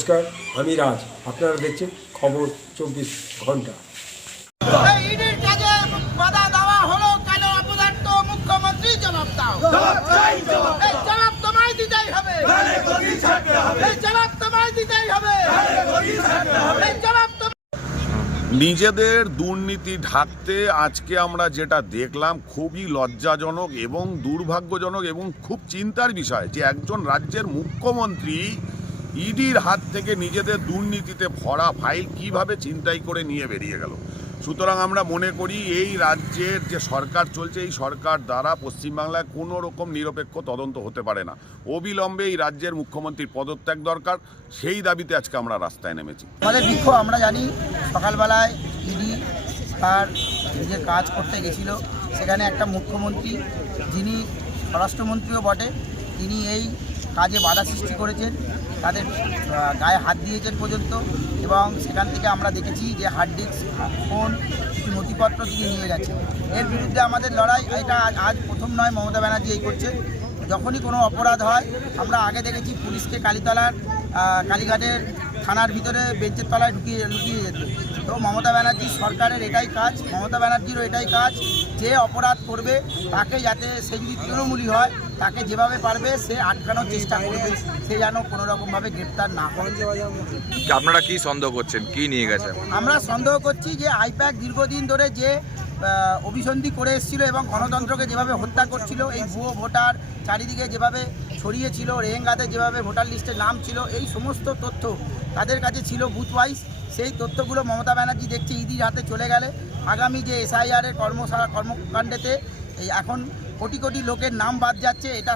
নমস্কার, আমি রাজ। আপনারা দেখছেন খবর 24 ঘন্টা। ইডির কাজে বাধা দেওয়া হলো কেন? অপদার্থ মুখ্যমন্ত্রী জবাব দাও। এই জবাব তোমায় দিতেই হবে। এই জবাব তোমায় দিতেই হবে। এই জবাব নিজেদের দুর্নীতি ঢাকতে আজকে আমরা যেটা দেখলাম খুবই লজ্জাজনক এবং দুর্ভাগ্যজনক এবং খুব চিন্তার বিষয় যে একজন রাজ্যের মুখ্যমন্ত্রী ইডির হাত থেকে নিজেদের দুর্নীতিতে ভরা ফাইল কিভাবে ছিনতাই করে নিয়ে বেরিয়ে গেল। সুতরাং আমরা মনে করি এই রাজ্যের যে সরকার চলছে এই সরকার দ্বারা পশ্চিমবাংলায় কোনো রকম নিরপেক্ষ তদন্ত হতে পারে না। অবিলম্বে এই রাজ্যের মুখ্যমন্ত্রীর পদত্যাগ দরকার, সেই দাবিতে আজকে আমরা রাস্তায় নেমেছি। আমাদের বিক্ষোভ আমরা জানি, সকালবেলায় ইডি তার যে কাজ করতে গেছিল সেখানে একটা মুখ্যমন্ত্রী যিনি স্বরাষ্ট্রমন্ত্রীও বটে, তিনি এই কাজে বাধা সৃষ্টি করেছেন, তাদের গায়ে হাত দিয়েছেন পর্যন্ত। এবং সেখান থেকে আমরা দেখেছি যে হার্ড ডিস্ক, ফোন, কিছু নথিপত্র তিনি নিয়ে গেছেন। এর বিরুদ্ধে আমাদের লড়াই, এটা আজ প্রথম নয় মমতা ব্যানার্জি এই করছে। যখনই কোনো অপরাধ হয়, আমরা আগে দেখেছি পুলিশকে কালীঘাটের থানার ভিতরে বেঞ্চের তলায় লুকিয়ে যেত। তো মমতা ব্যানার্জির সরকারের এটাই কাজ, মমতা ব্যানার্জিরও এটাই কাজ যে অপরাধ করবে তাকে, যাতে সে যদি তৃণমূলী হয় তাকে যেভাবে পারবে সে আটকানোর চেষ্টা করবে, সে যেন কোনো রকমভাবে গ্রেপ্তার না করে। আপনারা কি সন্দেহ করছেন, কি নিয়ে গেছে? আমরা সন্দেহ করছি যে আইপ্যাক দীর্ঘদিন ধরে যে অভিসন্ধি করে এসেছিল এবং গণতন্ত্রকে যেভাবে হত্যা করছিল, এই ভুয়ো ভোটার চারিদিকে যেভাবে ছড়িয়েছিল, রেহেঙ্গাতে যেভাবে ভোটার লিস্টে নাম ছিল, এই সমস্ত তথ্য তাদের কাছে ছিল বুথ ওয়াইজ। সেই তথ্যগুলো মমতা ব্যানার্জি দেখছে ইডির হাতে চলে গেলে আগামী যে এসআইআরের কর্মকাণ্ডেতে এই এখন কোটি কোটি লোকের নাম বাদ যাচ্ছে, এটা